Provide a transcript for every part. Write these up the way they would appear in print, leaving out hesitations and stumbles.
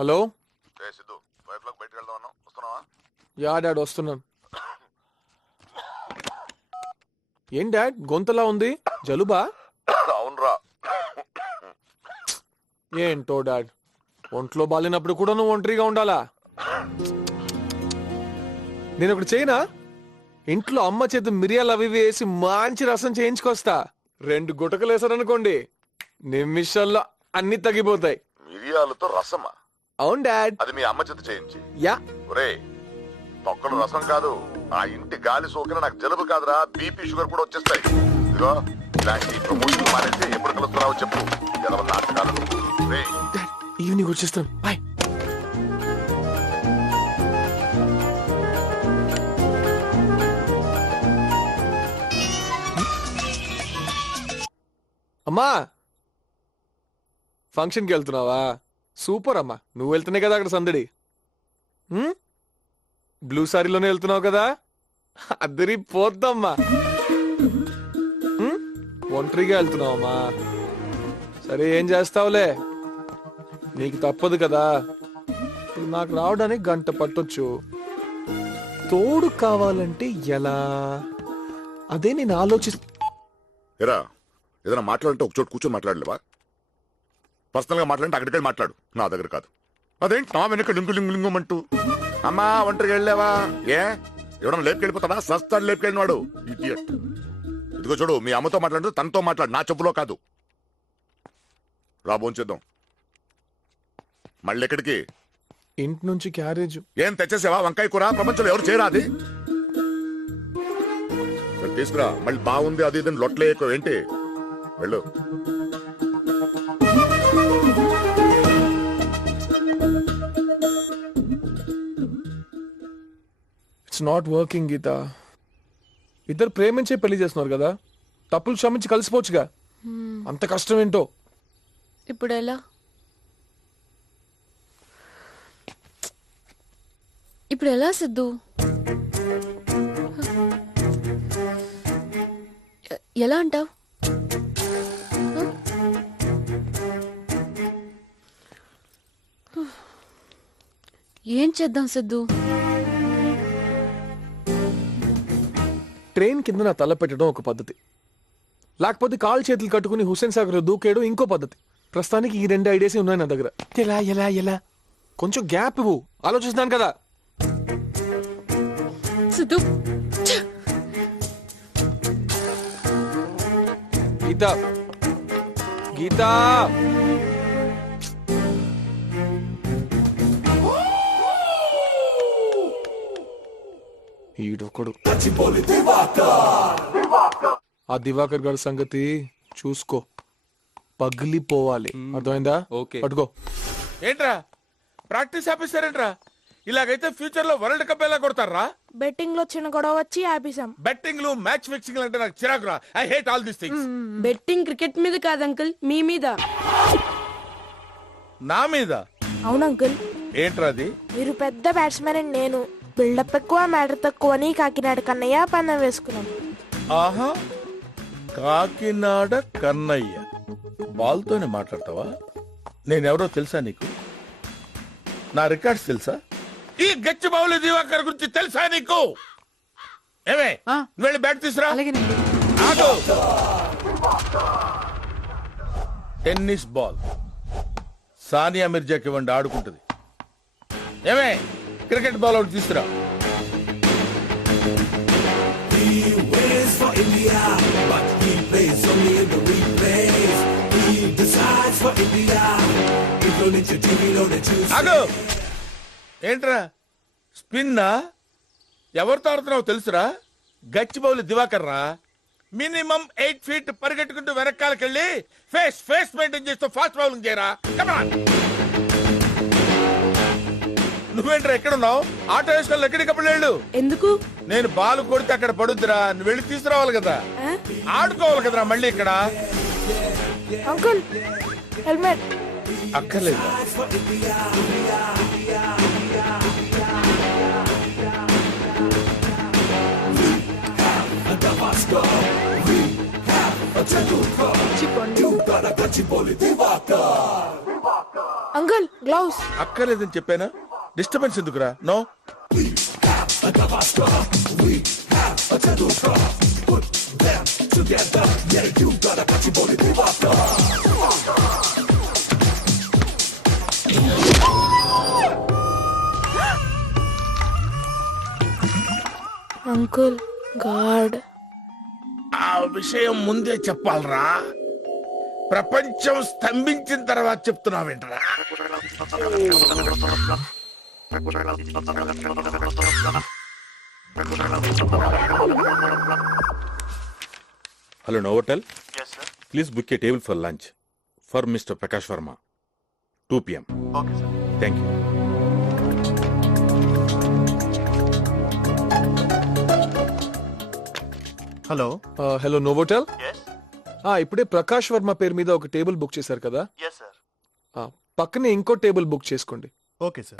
Hello Siddhu 5 o'clock బయటకు వెళ్దాం అన్నావు, వస్తున్నావా? యా డాడ్ వస్తున్నాను. ఏం డాడ్ గొంతలా ఉంది, జలుబా? అవునరా. ఏంటో డాడ్, ఒంట్లో బాలినప్పుడు కూడా నువ్వు ఒంటరిగా ఉండాలా? నేను ఒకటి చేయనా? ఇంట్లో అమ్మ చేత మిరియాలు అవి వేసి మంచి రసం చేయించుకొస్తా. 2 గుటకలు వేసారనుకోండి, నిమిషాల్లో అన్ని తగ్గిపోతాయి. మిరియాలతో రసమా? అవును డాడ్. అది మీ అమ్మ చేత చేయించి. యా. ఒరే, తొక్కలు రసం కాదు, ఆ ఇంటి గాలి సోకిన నాకు జలుబు కాదురా, బీపీ షుగర్ కూడా వచ్చేస్తాయి. ఇదిగో ఇలాంటి ప్రమోషన్ మానేసి ఎప్పుడు కలుస్తున్నావో చెప్పు. ఎలా నాటకాలు. ఈవినింగ్ వచ్చేస్తాను, బాయ్. అమ్మా, ఫంక్షన్కి వెళ్తున్నావా? సూపర్ అమ్మా, నువ్వు వెళ్తున్నాయి కదా అక్కడ సందడి. బ్లూ సారీలోనే వెళ్తున్నావు కదా, అద్దరి పోద్దమ్మా. ఒంటరిగా వెళ్తున్నావమ్మా, సరే ఏం చేస్తావులే, నీకు తప్పదు కదా. ఇప్పుడు నాకు రావడానికి 1 గంట పట్టొచ్చు. తోడు కావాలంటే ఎలా, అదే నేను ఎరా ఏదైనా మాట్లాడంటే ఒక చోటు కూర్చొని మాట్లాడలేవా? పర్సనల్ గా మాట్లాడంటే అక్కడికి మాట్లాడు, నా దగ్గర కాదు. అదేంటి నా వెనక లింగు లింగు లింగమంటూ. అమ్మా ఒంటరిగా వెళ్ళావా? ఎవడన్నా లేపుకెళ్ళిపోతాడా? సస్తాడు లేపుకెళ్ళినవాడు, ఇడియట్. ఇదిగో చూడు, మీ అమ్మతో మాట్లాడు, తనతో మాట్లాడు, నా చెప్పులో కాదు. రా భోంచేద్దాం. మళ్ళీ ఎక్కడికి? ఇంటి నుంచి క్యారేజ్. ఏం తెచ్చేసావా? వంకాయ కూర ప్రపంచంలో ఎవరు చేయరాది. తీసుకురా, మళ్ళీ బాగుంది అది ఇది లొట్లే ఎక్కువ ఏంటి. వెళ్ళు. ఇట్స్ నాట్ వర్కింగ్ గీత. ఇద్దరు ప్రేమించే పెళ్లి చేస్తున్నారు కదా, తప్పులు క్షమించి కలిసిపోవచ్చుగా. అంత కష్టం ఏంటో. ఇప్పుడు ఎలా? ఇప్పుడు ఎలా సిద్ధు? ఎలా అంటావ్? ఏం చేద్దాం సిద్ధు? ట్రైన్ కింద నా తల పెట్టడం ఒక పద్ధతి, లేకపోతే కాలు చేతులు కట్టుకుని హుస్సేన్ సాగర్ దూకేయడం ఇంకో పద్ధతి. ప్రస్తుతానికి ఈ 2 ఐడియాస్ ఉన్నాయి నా దగ్గర. ఎలా ఎలా ఎలా కొంచెం గ్యాప్ ఇవ్వు, ఆలోచిస్తున్నాను కదా. సిద్ధు, గీత గీత ఈడొకడు. ఆ దివాకర్ గారి సంగతి చూసుకో, పగిలిపోవాలి. అర్థమైందా? ఓకే. పట్టుకో. ఏంట్రా ప్రాక్టీస్ ఆపేస్తారేంట్రా? ఇలాగైతే ఫ్యూచర్ లో వరల్డ్ కప్ ఎలా కొడతారా? బెట్టింగ్ లో చిన్న గొడవ వచ్చి ఆపేసాం. బెట్టింగ్లు మ్యాచ్ ఫిక్సింగ్ అంటే నాకు చిరాకురా. I hate all this things. Betting cricket మీద కాదు అంకుల్, మీ మీద. నా మీద? అవును అంకుల్. ఏంట్రా అది? మీరు పెద్ద బ్యాట్స్మెన్ అని నేను, బిల్డప్ ఎక్కువ మ్యాటర్ తక్కువ అని కాకినాడ కన్నయ్య పందెం వేసుకున్నాం. ఆహా, కాకినాడ కన్నయ్య. బాల్ తోనే మాట్లాడతావా? నేనెవరో తెలుసా నీకు? నా రికార్డ్స్ తెలుసా? ఈ గచ్చిబౌలి దివాకర్ గురించి తెలుసా నీకు? ఏమే, నువ్వు వెళ్ళి బ్యాట్ తీసురా. ఆగు. టెన్నిస్ బాల్ సానియా మిర్జాకి ఇవ్వండి, ఆడుకుంటుంది. ఏమే, క్రికెట్ బాల్ ఒకటి తీసుకురా. ఆగు. ఏంట్రా స్పిన్నా? ఎవరితో ఆడుతున్నావు తెలుసురా? గచ్చిబౌలి దివాకర్ రా. మినిమం 8 feet పరిగెట్టుకుంటూ వెనకాలకెళ్ళి ఫేస్ మెయింటైన్ చేస్తూ ఫాస్ట్ బౌలింగ్ చేయరా. కమాన్. నువ్వేంట్రా ఎక్కడున్నావు? ఆటో వేసుకొని ఎక్కడికప్పుడు వెళ్ళు. ఎందుకు? నేను బాల్ కొడితే అక్కడ పడుద్దిరా, నువ్వు వెళ్ళి తీసుకురావాలి కదా. ఆడుకోవాలి కదరా మళ్ళీ ఇక్కడ. అంకుల్ హెల్మెట్ అక్కర్లేదు. చిపోండి. Uncle gloves. అక్కర్లేదని చెప్పానా? డిస్టర్బెన్స్ ఎందుకురా? నో. Uncle god. ఆ విషయం ముందే చెప్పాలరా? ప్రపంచం స్తంభించిన తర్వాత చెప్తున్నావేంట్రా? Hello, Novotel. Yes, sir. Please book a table for lunch for Mr. Prakash Verma. 2 p.m. Okay, sir. Thank you. Hello. Hello Novotel. Yes. ఇప్పుడే ప్రకాష్ వర్మ పేరు మీద ఒక టేబుల్ బుక్ చేశారు కదా, Yes, sir. పక్కనే ఇంకో టేబుల్ బుక్ చేసుకోండి. Okay, sir.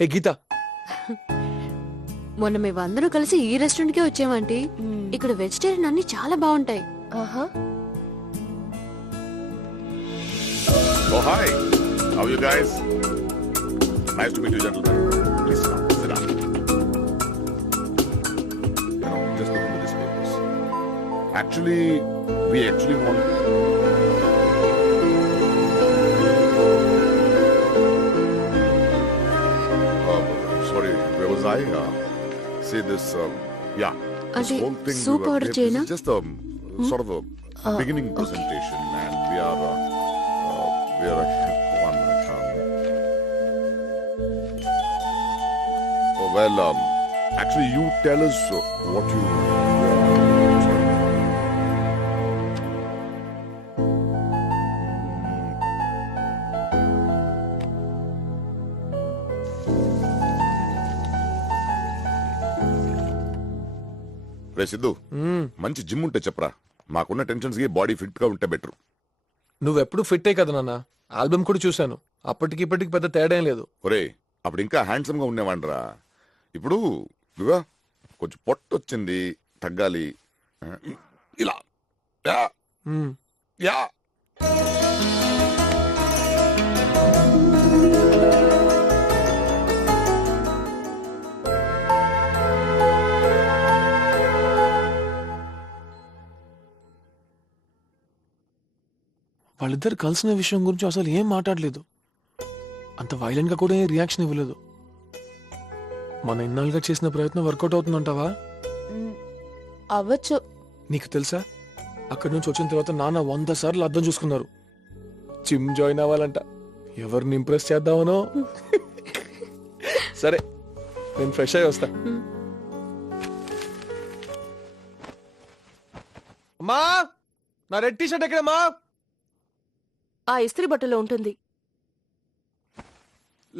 ఏ గీత, మొన్న మేమందరం కలిసి ఈ రెస్టారెంట్ కే వచ్చామంటీ. ఇక్కడ వెజిటేరియన్ అన్ని చాలా బాగుంటాయి. ఆహా. Oh, hi. How are you guys? Nice to meet you, gentlemen. Please come, sit down. Just look into these papers. Actually, we want... sorry, where was I? See this, yeah. This Adi, whole thing... soup order this cheyna? is just a sort of a beginning presentation, and we are one minute. Well, actually, you tell us what you want. Sorry. రే సిద్ధు, మంచి gym ఉంటే చెప్పరా. మాకున్న tensions కి body fit గా ఉంటే better. నువ్వెప్పుడు fit అయ్యి కదా నాన్న. ఆల్బమ్ కూడా చూశాను, అప్పటికి ఇప్పటికి పెద్ద తేడా ఏం లేదు. ఒరే, అప్పుడు ఇంకా హ్యాండ్సమ్ గా ఉండేవాడ్రా. ఇప్పుడు ఇదిగో కొంచెం పొట్ట వచ్చింది, తగ్గాలి. ఇలా యా మ్మ్. యా. వాళ్ళిద్దరు కలిసిన విషయం గురించి అసలు ఏం మాట్లాడలేదు. అంత వైలెంట్ గా కూడా ఏం రియాక్షన్ ఇవ్వలేదు. మన ఇన్నాళ్ళుగా చేసిన ప్రయత్నం వర్కౌట్ అవుతుందంటావా? అవ్వచ్చు. నీకు తెలుసా, అక్కడి నుంచి వచ్చిన తర్వాత నాన్న 100 సార్లు అర్థం చూసుకున్నారు. జిమ్ జాయిన్ అవ్వాలంట. ఎవరిని ఇంప్రెస్ చేద్దామనో. సరే, నేను ఫ్రెష్ అయ్యి వస్తా. అమ్మా, నా రెడ్ టీ షర్ట్ ఎక్కడమ్మా? ఆ ఇస్త్రీ బట్టలో ఉంటుంది.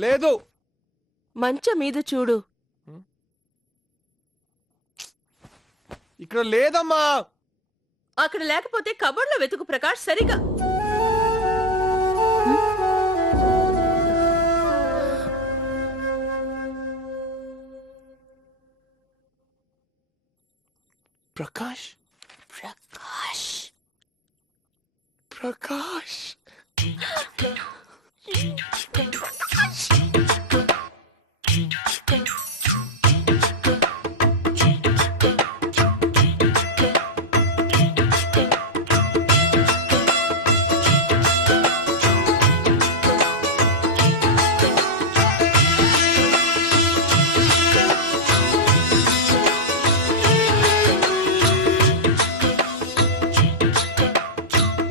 లేదు. మంచం మీద చూడు. ఇక్కడ లేదమ్మా. అక్కడ లేకపోతే కబోర్డ్లో వెతుకు ప్రకాష్. సరిగా ప్రకాష్, ప్రకాష్, ప్రకాష్.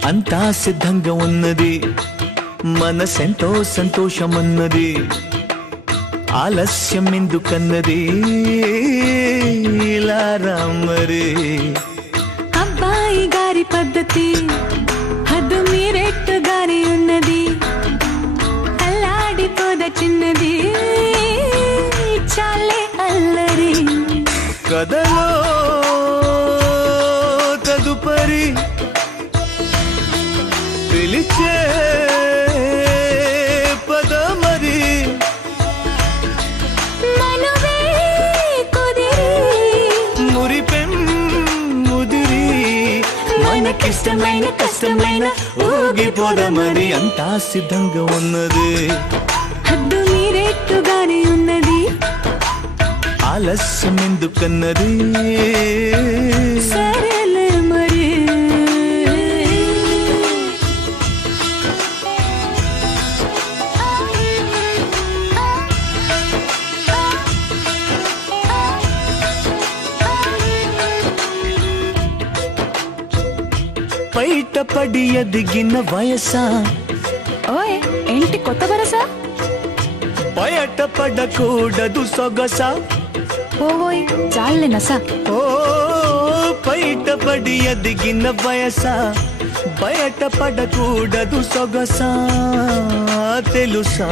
అంతా సిద్ధంగా ఉన్నది, మనసెంతో సంతోషమన్నది, ఆలస్యం ఎందుకన్నది, ఇలా రామరి. అబ్బాయి గారి పద్ధతి హద్దు మీరెట్టుగానే ఉన్నది, అల్లాడిపోద చిన్నది, చాలే అల్లరి. కథలో తదుపరి పిలిచే పదమరి, మనువే కుదిరి మురిపెం ముదిరి, మన మనకిష్టమైన కష్టమైన ఊగిపోదామని అంతా సిద్ధంగా ఉన్నది. హద్దు మీరెట్టుగానే ఉన్నది. ఆలస్యం ఎందుకన్నది. సరేలే మరి. బయట పడి ఎదిగిన వయసా, ఓయ్ ఏంటి కొత్త వరస? బయట పడకూడదు సొగసా. ఓయ్ చాలే నసా. ఓ బయట పడి ఎదిగిన వయసా, బయట పడకూడదు సొగసా. తెలుసా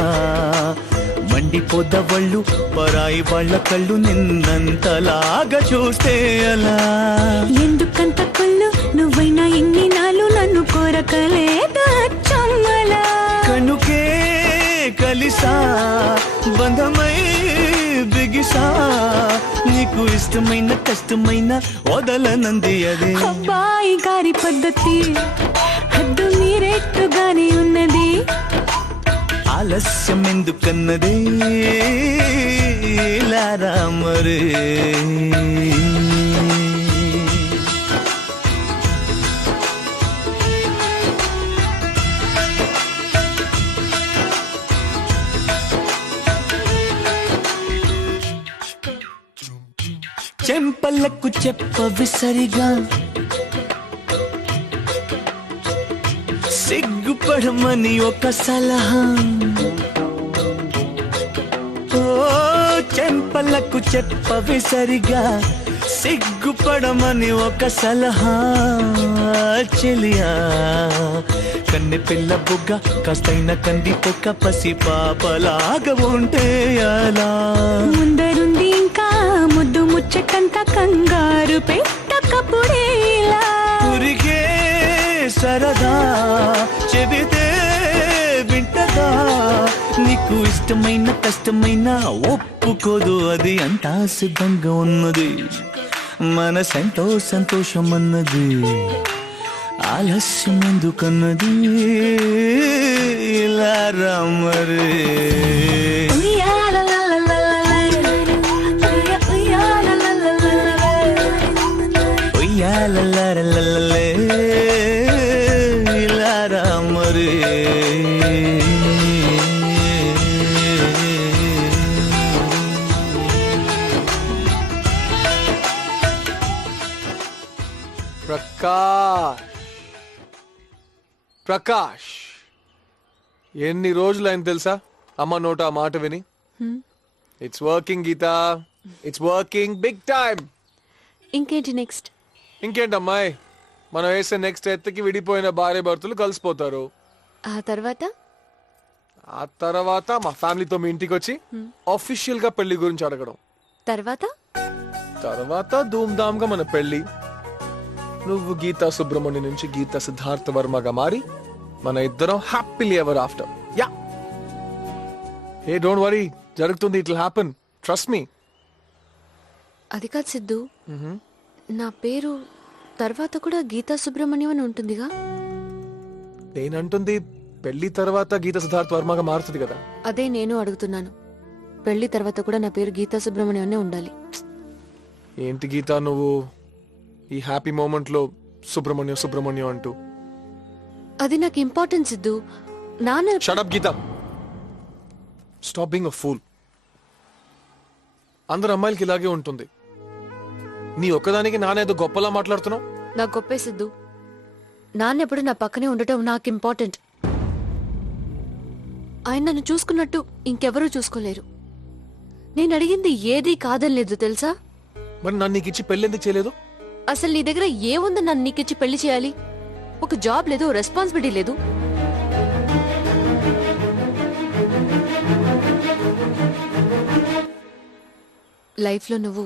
మండిపోదవళ్ళు పరాయి వాళ్ళ కళ్ళు నిన్నంతలాగా చూస్తే అలా. ఎందుకంత కుళ్ళు నువ్వైనా ఎన్ని నాలు నన్ను కోరకలేదా చమ్మలా. కనుకే కలిసా బంధమై బిగిసా, నీకు ఇష్టమైన కష్టమైన వదలనంది అదే. అబ్బాయి గారి పద్ధతి హద్దు మీరెట్టుగానే ఉన్నది. ఆలస్యం ఎందుకన్నదే లారా మరే. చెంపలకు చెప్పవి సరిగా, సిగ్గుపడమని ఒక సలహా. ఓ చెంపలకు చెప్పవి సరిగా, సిగ్గుపడమని ఒక సలహా. చెలియా కన్నె పిల్ల బుగ్గ కాస్తైన కంది పొక్క పసి పాపలాగా ఉంటే అలా. ముందరుంది ఇంకా ముద్దు ముచ్చటంతా కంగారు పెట్టకపుడే ఇలా. ఊరికే సరదా చెబితే వింటదా, నీకు ఇష్టమైన కష్టమైన ఒప్పుకోదు అది అంతా సిద్ధంగా ఉన్నది. మనసెంతో సంతోషం అన్నది. ఆలస్యం ఎందుకన్నది ఇలా రమ్మరే. ఉయ్యాలలలలలలే ఇలా రమ్మరే. ప్రకాష్ ప్రకాష్, ఎన్ని రోజులైంది తెలుసా అమ్మ నోట ఆ మాట విని? It's working Geeta, it's working big time. ఇంకేంటి నెక్స్ట్? ఇంకేంటమ్మాయి, మనం వేసే నెక్స్ట్ ఎత్తుకి విడిపోయిన భార్య భర్తలు కలిసిపోతారు. ఆ తర్వాత ఆ తర్వాత మా ఫ్యామిలీతో మీ ఇంటికి వచ్చి ఆఫీషియల్ గా పెళ్లి గురించి అడగడం. తర్వాత తర్వాత ధూమ్ధామ్ గా మన పెళ్లి. నువ్వు గీతా సుబ్రహ్మణ్యం నుంచి గీతా సిద్ధార్థ వర్మగా మారి మన ఇద్దరం happily ever after. Yeah, hey don't worry, జరుగుతుంది. It will happen, trust me. Siddhu కాదు సిద్ధు, నా పేరు తర్వాత కూడా గీతా సుబ్రహ్మణ్యం అని ఉంటుందిగా. నేనంటుంది పెళ్లి తర్వాత గీతా సిద్ధార్థ వర్మగా మారుతుంది కదా. అదే నేను అడుగుతున్నాను, పెళ్లి తర్వాత కూడా నా పేరు గీతా సుబ్రహ్మణ్యం అనే ఉండాలి. ఏంటి గీతా నువ్వు ఈ హ్యాపీ మూమెంట్ లో సుబ్రహ్మణ్యం సుబ్రహ్మణ్యం అంటూ? అది నాకు ఇంపార్టెంట్ సిద్ధు. నాన్న shut up Geeta, stop being a fool. అందరు అమ్మాయిలకి ఇలాగే ఉంటుంది. నీ ఒక్కదానికి నానేదో గొప్పలా మాట్లాడుతున్నావు. నా గొప్పే సిద్ధు. నాన్న ఎప్పుడు నా పక్కనే ఉండటం నాకు ఇంపార్టెంట్. ఆయన నన్ను చూసుకున్నట్టు ఇంకెవరూ చూసుకోలేరు. నేను అడిగింది ఏదీ కాదని లేదు తెలుసా. మరి నన్ను నీకు ఇచ్చి పెళ్లి ఎందుకు చేయలేదు? అసలు నీ దగ్గర ఏముంది నన్ను నీకిచ్చి పెళ్లి చేయాలి? ఒక జాబ్ లేదు, రెస్పాన్సిబిలిటీ లేదు. లైఫ్లో నువ్వు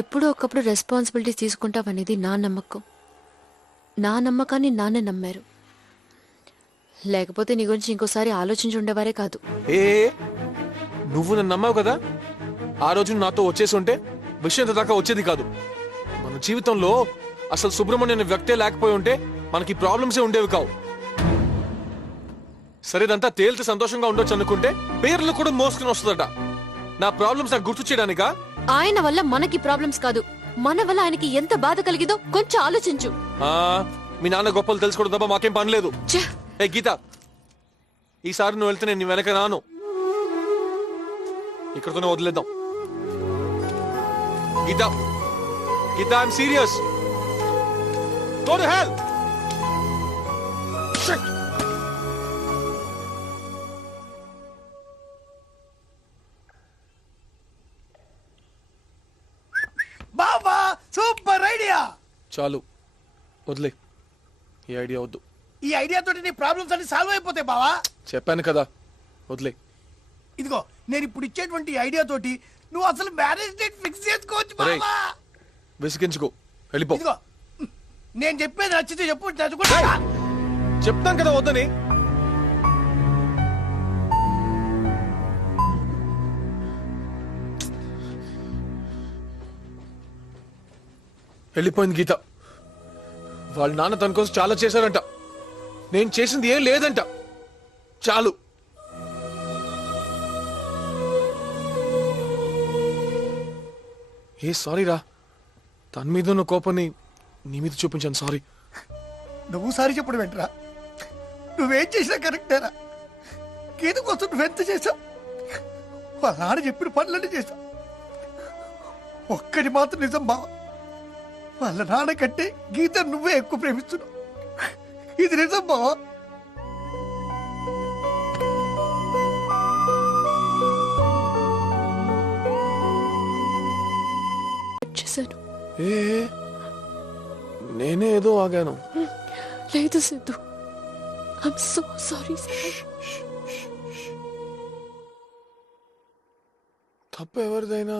ఎప్పుడో ఒకప్పుడు రెస్పాన్సిబిలిటీ తీసుకుంటావనేది నా నమ్మకం. నా నమ్మకాన్ని నాన్న నమ్మారు. లేకపోతే నీ గురించి ఇంకోసారి ఆలోచించి ఉండేవారే కాదు. ఏ నువ్వు నన్ను నమ్మావు కదా, ఆ రోజు నాతో వచ్చేసి ఉంటే విషయం దాకా వచ్చేది కాదు. మన జీవితంలో అసలు సుబ్రహ్మణ్యం అనే వ్యక్తే లేకపోయి ఉంటే మనకి ప్రాబ్లమ్సే ఉండేవి కావు. సరే ఇదంతా తేలితే సంతోషంగా ఉండొచ్చు అనుకుంటే పేర్లు కూడా మోసుకుని వస్తుందట. నా ప్రాబ్లమ్స్ నాకు గుర్తు చేయడానికా? ఆయన వల్ల మనకి ప్రాబ్లమ్స్ కాదు, మన వల్ల ఆయనకి ఎంత బాధ కలిగిందో కొంచెం ఆలోచించు. ఆ, మీ నాన్న గొప్పలు తెలుసుకోవడం తప్ప మాకేం పని లేదు. ఛే! ఏ గీత, ఈసారి నువ్వు వెళ్తే నేను నీ వెనక రాను. ఇక్కడతోనే వదిలేద్దాం. Geetha, Geetha, I'm serious. Go to hell! Shit! బాబా సూపర్ ఐడియా. చాలు, వదిలే. ఈ ఐడియా వద్దు. ఈ ఐడియా తోటి నీ ప్రాబ్లమ్స్ అన్ని సాల్వ్ అయిపోతాయి బావా. చెప్పాను కదా, వదిలే. ఇదిగో నేను ఇప్పుడు ఇచ్చేటువంటి ఐడియా తోటి నువ్వు అసలు మ్యారేజ్ డేట్ ఫిక్స్ చేసుకోవచ్చు ఒరేయ్, బావా. విసిగించుకో, వెళ్ళిపో. ఇదిగో నేను చెప్పేది నచ్చితే చెప్పు, చదువుకుంటా. చెప్తాను కదా వద్దని. వెళ్ళిపోయింది గీత. వాళ్ళ నాన్న తన కోసం చాలా చేశారంట, నేను చేసింది ఏం లేదంట. చాలు. ఏ సారీ రా, తన మీద ఉన్న కోపాన్ని నీ మీద చూపించాను. సారీ. నువ్వు సారి చెప్పడం వెంటరా, నువ్వేం చేసినా కరెక్టేరా. గీత కోసం నువ్వెంత చేశావు, వాళ్ళ నాన్న చెప్పిన పనులన్నీ చేశావు. ఒక్కటి మాత్రం నిజం బావ, వాళ్ళ నాన్న కంటే గీత నువ్వే ఎక్కువ ప్రేమిస్తున్నావు. ఇది నిజం బావ. చేశాను. ఏ నేనే ఏదో ఆగాను. లేదు సిద్ధు, ఐఎమ్ సో సారీ. తప్పు ఎవరిదైనా